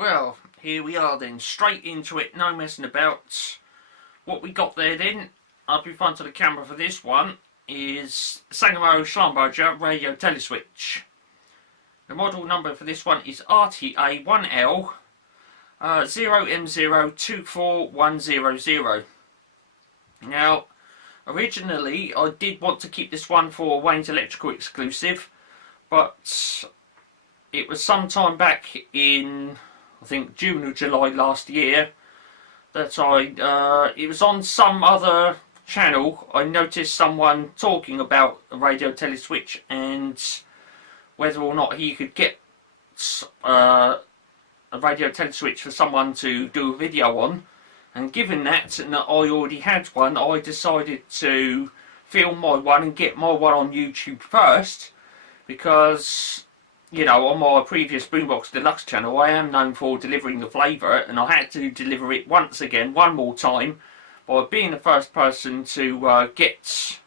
Well, here we are then, straight into it, no messing about. What we got there then, up in front of the camera for this one, is Sangamo Schlumberger Radio Teleswitch. The model number for this one is RTA1L OMO24100. Now, originally I did want to keep this one for Wayne's Electrical exclusive, but it was sometime back in, I think, June or July last year that it was on some other channel. I noticed someone talking about a Radio Teleswitch and whether or not he could get a Radio Teleswitch for someone to do a video on. And given that, and that I already had one, I decided to film my one and get my one on YouTube first, because, you know, on my previous Boombox Deluxe channel I am known for delivering the flavour, and I had to deliver it once again, one more time, by being the first person to get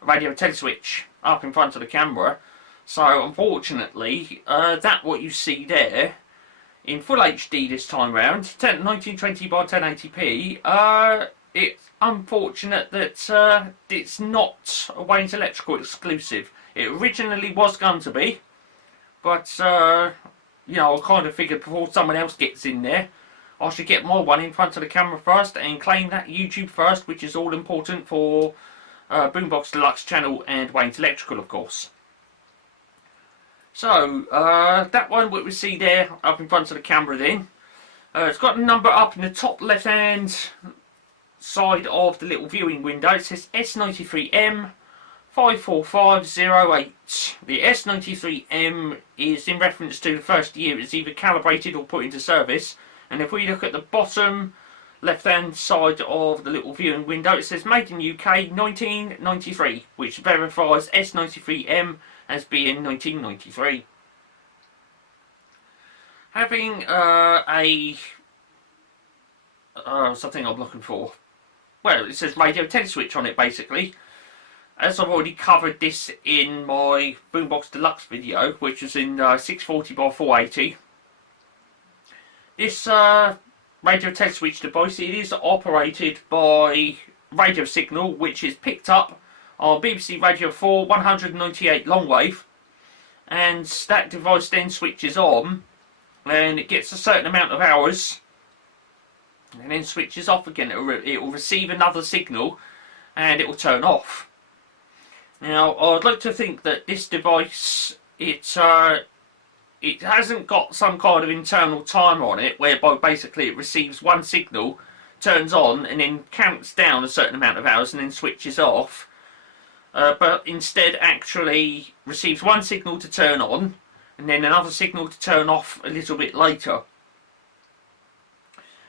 a Radio Teleswitch up in front of the camera. So unfortunately, that what you see there, in full HD this time round, 1920 by 1080p, it's unfortunate that it's not a Wayne's Electrical exclusive. It originally was going to be, but you know, I kind of figured before someone else gets in there, I should get my one in front of the camera first and claim that YouTube first, which is all important for Boombox Deluxe channel and Wayne's Electrical, of course. So, that one what we see there up in front of the camera then, it's got a number up in the top left hand side of the little viewing window. It says S93M 54508. The S93M is in reference to the first year it's either calibrated or put into service. And if we look at the bottom left hand side of the little viewing window, it says made in UK 1993, which verifies S93M as being 1993. Having something I'm looking for. Well, it says Radio Teleswitch on it basically. As I've already covered this in my Boombox Deluxe video, which was in 640 by 480. This Radio Teleswitch device, it is operated by radio signal, which is picked up on BBC Radio 4 198 LongWave, and that device then switches on and it gets a certain amount of hours and then switches off again. It will receive another signal and it will turn off. Now, I'd like to think that this device, it hasn't got some kind of internal timer on it, whereby basically it receives one signal, turns on, and then counts down a certain amount of hours and then switches off. But instead actually receives one signal to turn on, and then another signal to turn off a little bit later.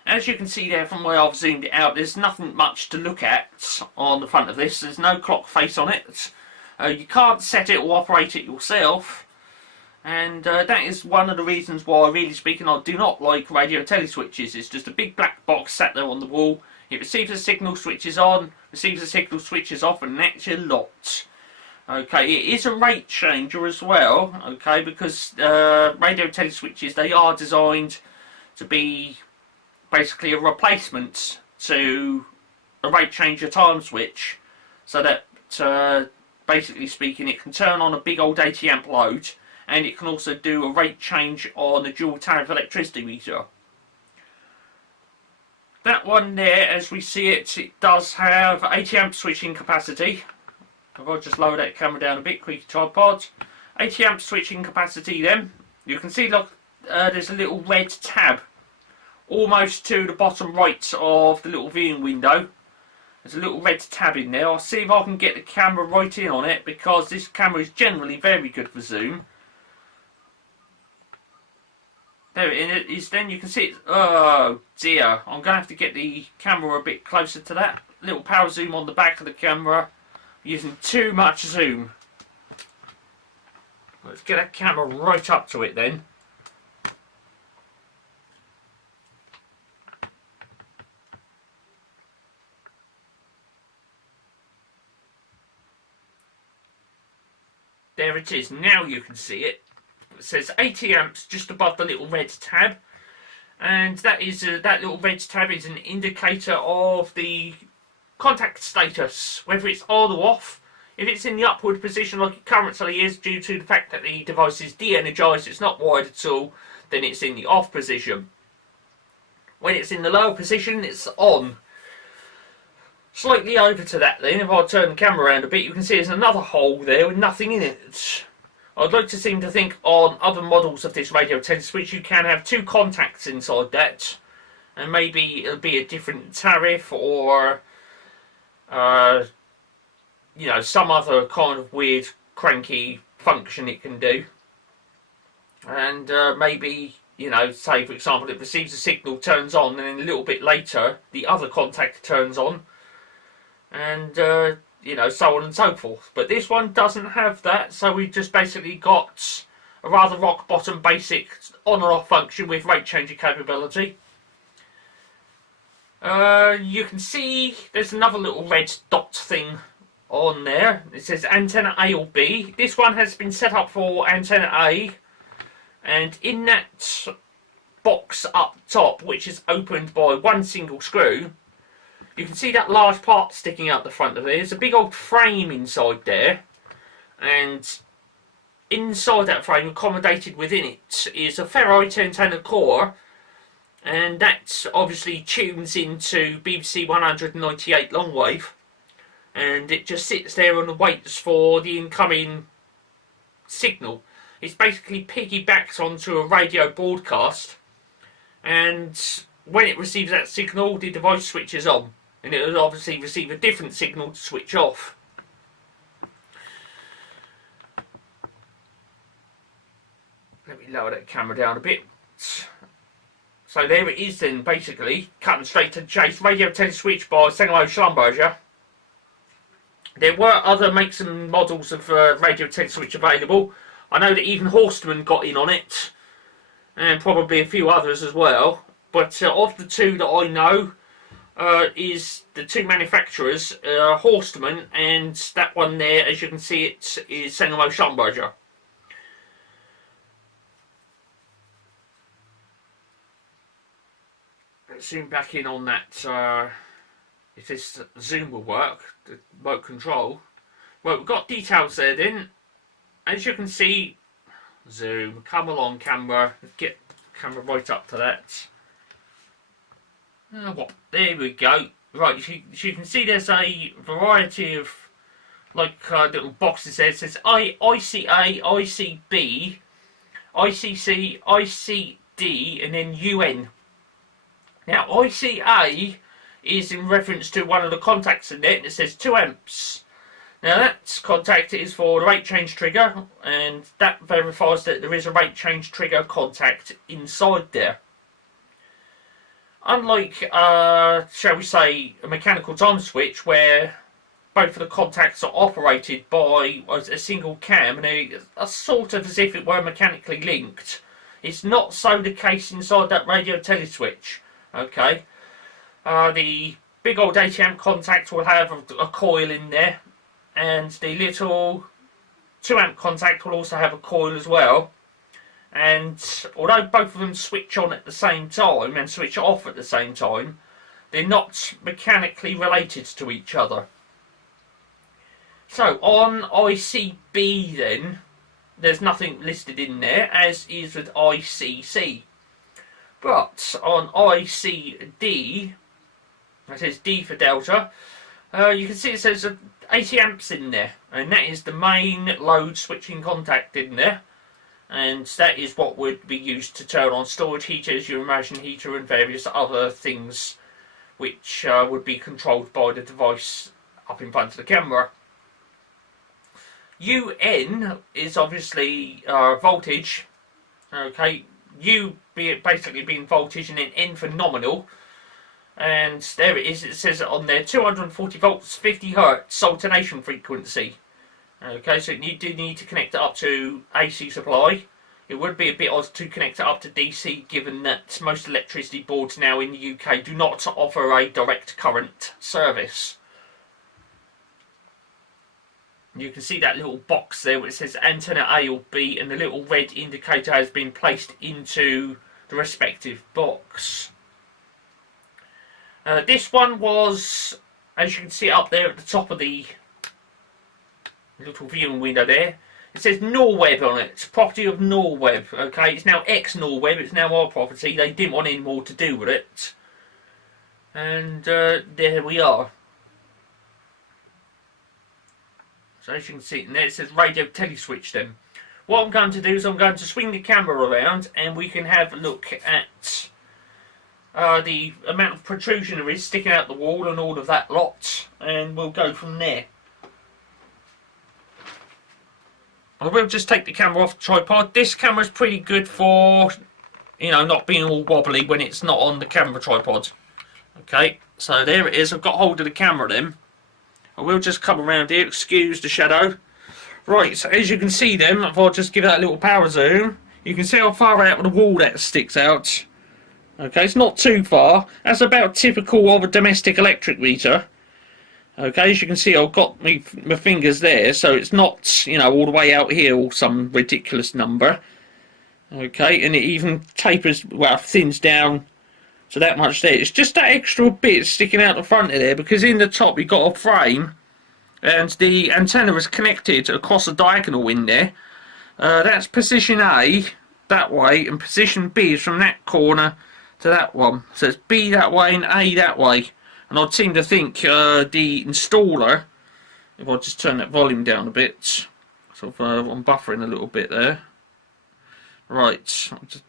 As you can see there from where I've zoomed it out, there's nothing much to look at on the front of this. There's no clock face on it. You can't set it or operate it yourself. And that is one of the reasons why, really speaking, I do not like Radio Teleswitches. It's just a big black box sat there on the wall. It receives a signal, switches on, receives a signal, switches off, and that's your lot. Okay, it is a rate changer as well, okay, because Radio Teleswitches, they are designed to be basically a replacement to a rate changer time switch, so that, basically speaking, it can turn on a big old 80 amp load, and it can also do a rate change on a dual tariff electricity meter. That one there, as we see it, it does have 80 amp switching capacity. If I just lower that camera down a bit, creaky tripod. 80 amp switching capacity then. You can see, look, there's a little red tab almost to the bottom right of the little viewing window. There's a little red tab in there. I'll see if I can get the camera right in on it, because this camera is generally very good for zoom. There it is then, you can see it. Oh dear, I'm going to have to get the camera a bit closer to that. Little power zoom on the back of the camera, using too much zoom. Let's get that camera right up to it then. There it is, now you can see it. It says 80 amps just above the little red tab, and that is that little red tab is an indicator of the contact status, whether it's on or off. If it's in the upward position like it currently is, due to the fact that the device is de-energized, it's not wired at all, then it's in the off position. When it's in the lower position, it's on. Slightly over to that then, if I turn the camera around a bit, you can see there's another hole there with nothing in it. I'd like to seem to think on other models of this Radio Teleswitch you can have two contacts inside that, and maybe it'll be a different tariff or you know, some other kind of weird cranky function it can do. And maybe, you know, say for example it receives a signal, turns on, and then a little bit later the other contact turns on, and you know, so on and so forth. But this one doesn't have that, so we just basically got a rather rock bottom basic on or off function with rate changer capability. You can see there's another little red dot thing on there. It says antenna A or B. This one has been set up for antenna A, and in that box up top, which is opened by one single screw, you can see that large part sticking out the front of it. There's a big old frame inside there, and inside that frame, accommodated within it, is a ferrite antenna core, and that obviously tunes into BBC 198 LongWave, and it just sits there and waits for the incoming signal. It's basically piggybacked onto a radio broadcast, and when it receives that signal, the device switches on, and it will obviously receive a different signal to switch off. Let me lower that camera down a bit. So there it is then, basically, cutting straight to the chase. Radio Teleswitch by Sangamo Schlumberger. There were other makes and models of Radio Teleswitch available. I know that even Horstman got in on it, and probably a few others as well. But of the two that I know, is the two manufacturers, Horstman, and that one there, as you can see, it is Sangamo Schlumberger. Let's zoom back in on that. If this zoom will work, the remote control. Well, we've got details there then. As you can see, zoom, come along camera, get the camera right up to that. There we go. Right, you can see there's a variety of like little boxes there. It says ICA, ICB, ICC, ICD, and then UN. Now, ICA is in reference to one of the contacts in there, and it says 2 amps. Now, that contact is for the rate change trigger, and that verifies that there is a rate change trigger contact inside there. Unlike, shall we say, a mechanical time switch, where both of the contacts are operated by a single cam, and they are sort of as if it were mechanically linked, it's not so the case inside that Radio Teleswitch. Okay, the big old 80 amp contact will have a coil in there, and the little 2 amp contact will also have a coil as well. And although both of them switch on at the same time and switch off at the same time, they're not mechanically related to each other. So on ICB then, there's nothing listed in there, as is with ICC. But on ICD, it says D for Delta, you can see it says 80 amps in there, and that is the main load switching contact in there, and that is what would be used to turn on storage heaters, your immersion heater, and various other things which would be controlled by the device up in front of the camera. UN is obviously voltage. Okay, U basically being voltage, and then N for nominal. And there it is, it says it on there, 240 volts, 50 hertz alternation frequency. Okay, so you do need to connect it up to AC supply. It would be a bit odd to connect it up to DC, given that most electricity boards now in the UK do not offer a direct current service. You can see that little box there where it says antenna A or B, and the little red indicator has been placed into the respective box. This one was, as you can see up there at the top of the little viewing window there, it says LongWave on it. It's property of LongWave. Okay, it's now ex-LongWave. It's now our property. They didn't want any more to do with it, and there we are. So as you can see, there it says Radio Teleswitch then. What I'm going to do is I'm going to swing the camera around and we can have a look at the amount of protrusion there is sticking out the wall and all of that lot, and we'll go from there. I will just take the camera off the tripod. This camera's pretty good for, you know, not being all wobbly when it's not on the camera tripod. Okay, so there it is. I've got hold of the camera then. I will just come around here, excuse the shadow. Right, so as you can see then, if I just give that a little power zoom, you can see how far out of the wall that sticks out. Okay, it's not too far. That's about typical of a domestic electric meter. Okay, as you can see, I've got my fingers there, so it's not, you know, all the way out here or some ridiculous number. Okay, and it even tapers, well, thins down to that much there. It's just that extra bit sticking out the front of there, because in the top you've got a frame and the antenna is connected across a diagonal in there. That's position A that way, and position B is from that corner to that one. So it's B that way and A that way. And I'd seem to think the installer, if I just turn that volume down a bit, sort of I'm buffering a little bit there. Right, I'll just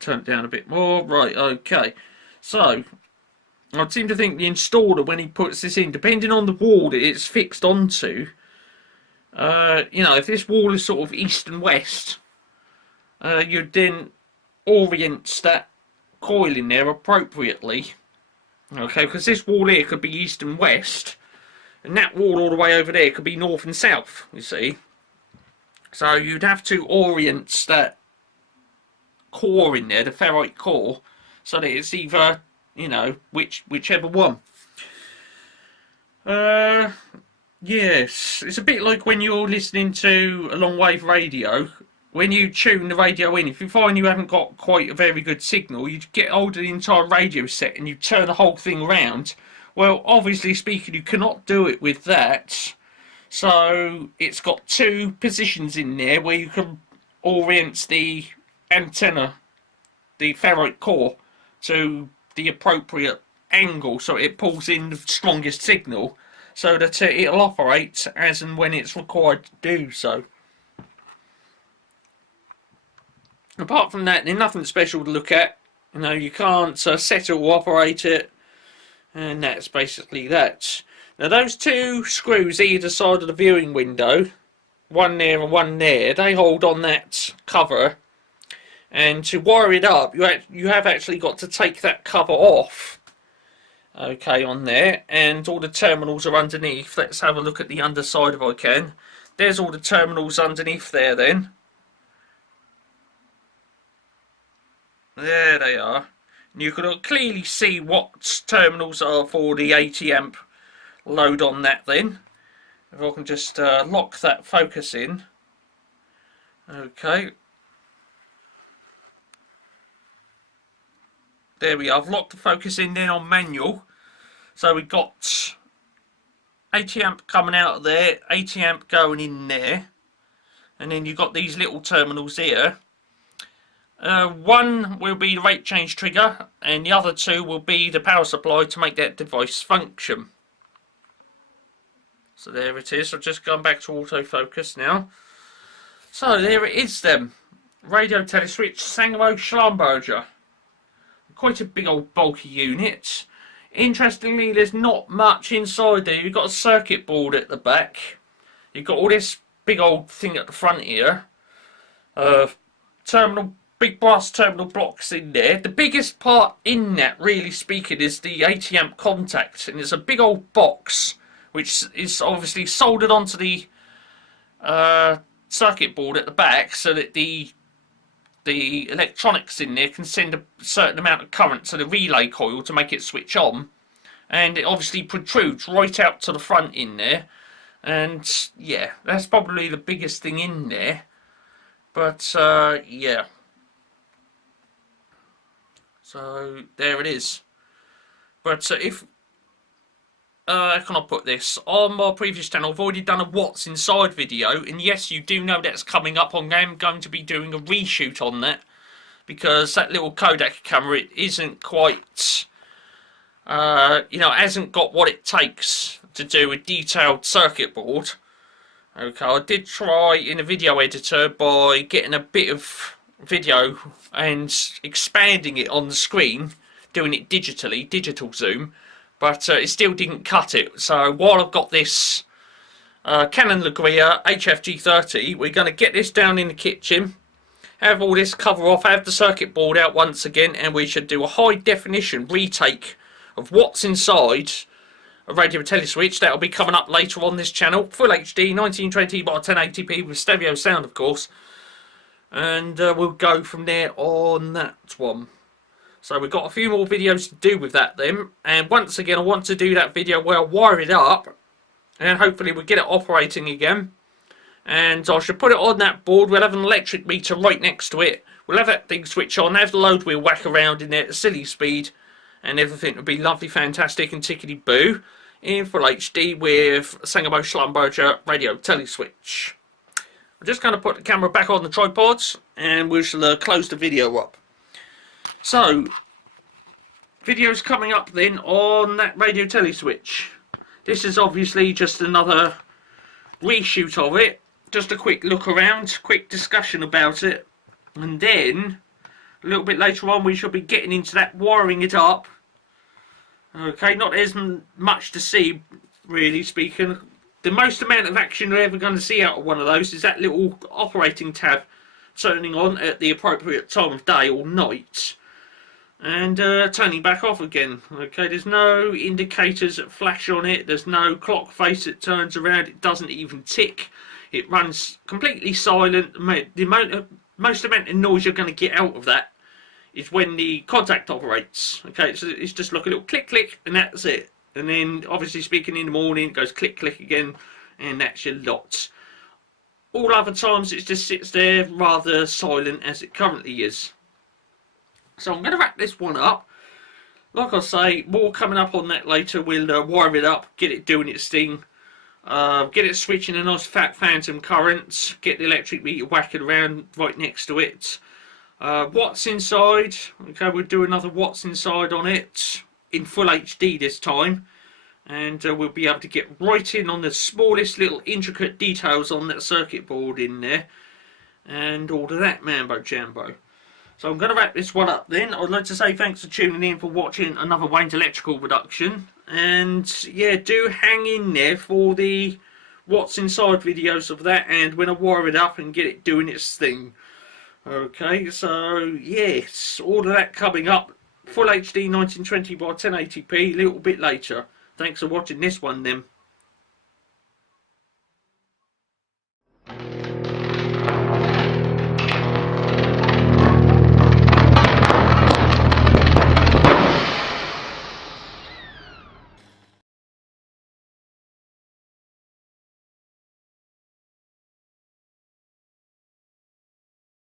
turn it down a bit more. Right, okay. So, I'd seem to think the installer, when he puts this in, depending on the wall that it's fixed onto, you know, if this wall is sort of east and west, you'd then orient that coil in there appropriately. Okay, because this wall here could be east and west, and that wall all the way over there could be north and south, you see. So you'd have to orient that core in there, the ferrite core, so that it's either, you know, whichever one. Yes, it's a bit like when you're listening to a long-wave radio. When you tune the radio in, if you find you haven't got quite a very good signal, you get hold of the entire radio set and you turn the whole thing around. Well, obviously speaking, you cannot do it with that. So it's got two positions in there where you can orient the antenna, the ferrite core, to the appropriate angle so it pulls in the strongest signal, so that it'll operate as and when it's required to do so. Apart from that, there's nothing special to look at. You know, you can't set it or operate it, and that's basically that. Now those two screws either side of the viewing window, one there and one there, they hold on that cover, and to wire it up you have actually got to take that cover off. Okay, on there, and all the terminals are underneath. Let's have a look at the underside if I can. There's all the terminals underneath there then. There they are. And you can clearly see what terminals are for the 80 amp load on that then. If I can just lock that focus in. Okay. There we are. I've locked the focus in then on manual. So we've got 80 amp coming out of there, 80 amp going in there. And then you've got these little terminals here. One will be the rate change trigger, and the other two will be the power supply to make that device function. So there it is. I've just gone back to autofocus now. So there it is then. Radio Teleswitch Sangamo Schlumberger. Quite a big old bulky unit. Interestingly, there's not much inside there. You've got a circuit board at the back. You've got all this big old thing at the front here. Big brass terminal blocks in there. The biggest part in that, really speaking, is the 80 amp contact, and it's a big old box which is obviously soldered onto the circuit board at the back, so that the electronics in there can send a certain amount of current to the relay coil to make it switch on, and it obviously protrudes right out to the front in there. And yeah, that's probably the biggest thing in there. But yeah. So there it is. But if how can I put this? On my previous channel, I've already done a what's inside video, and yes, you do know that's coming up. I'm going to be doing a reshoot on that, because that little Kodak camera, it isn't quite, you know, it hasn't got what it takes to do a detailed circuit board. Okay, I did try in a video editor by getting a bit of video and expanding it on the screen, doing it digitally, digital zoom, but it still didn't cut it. So while I've got this Canon Legria HFG30, we're going to get this down in the kitchen, have all this cover off, have the circuit board out once again, and we should do a high definition retake of what's inside a Radio Teleswitch. That'll be coming up later on this channel. Full HD, 1920 by 1080p with stereo sound, of course. And we'll go from there on that one. So we've got a few more videos to do with that then. And once again, I want to do that video where I wire it up, and hopefully we'll get it operating again. And I should put it on that board. We'll have an electric meter right next to it. We'll have that thing switch on, have the load wheel whack around in there at silly speed, and everything will be lovely, fantastic and tickety-boo in full HD with Sangamo Schlumberger Radio Teleswitch. I'm just going to put the camera back on the tripods, and we shall close the video up. So, videos coming up then on that Radio Teleswitch. This is obviously just another reshoot of it. Just a quick look around, quick discussion about it. And then, a little bit later on, we shall be getting into that, wiring it up. Okay, not as much to see, really speaking. The most amount of action you're ever going to see out of one of those is that little operating tab turning on at the appropriate time of day or night, and turning back off again. Okay, there's no indicators that flash on it, there's no clock face that turns around, it doesn't even tick. It runs completely silent. The most amount of noise you're going to get out of that is when the contact operates. Okay, so it's just like a little click click, and that's it. And then obviously speaking in the morning, it goes click click again, and that's your lot. All other times it just sits there rather silent as it currently is. So I'm going to wrap this one up. Like I say, more coming up on that later. We'll wire it up, get it doing its thing, get it switching a nice fat phantom current, get the electric meter whacking around right next to it. What's inside? Okay, we'll do another what's inside on it in full HD this time, and we'll be able to get right in on the smallest little intricate details on that circuit board in there, and all of that mambo jambo. So I'm going to wrap this one up then. I'd like to say thanks for tuning in, for watching another Wayne's Electrical production, and yeah, do hang in there for the what's inside videos of that, and when I wire it up and get it doing its thing. Okay, so yes, all of that coming up. Full HD 1920 by 1080p a little bit later. Thanks for watching this one then.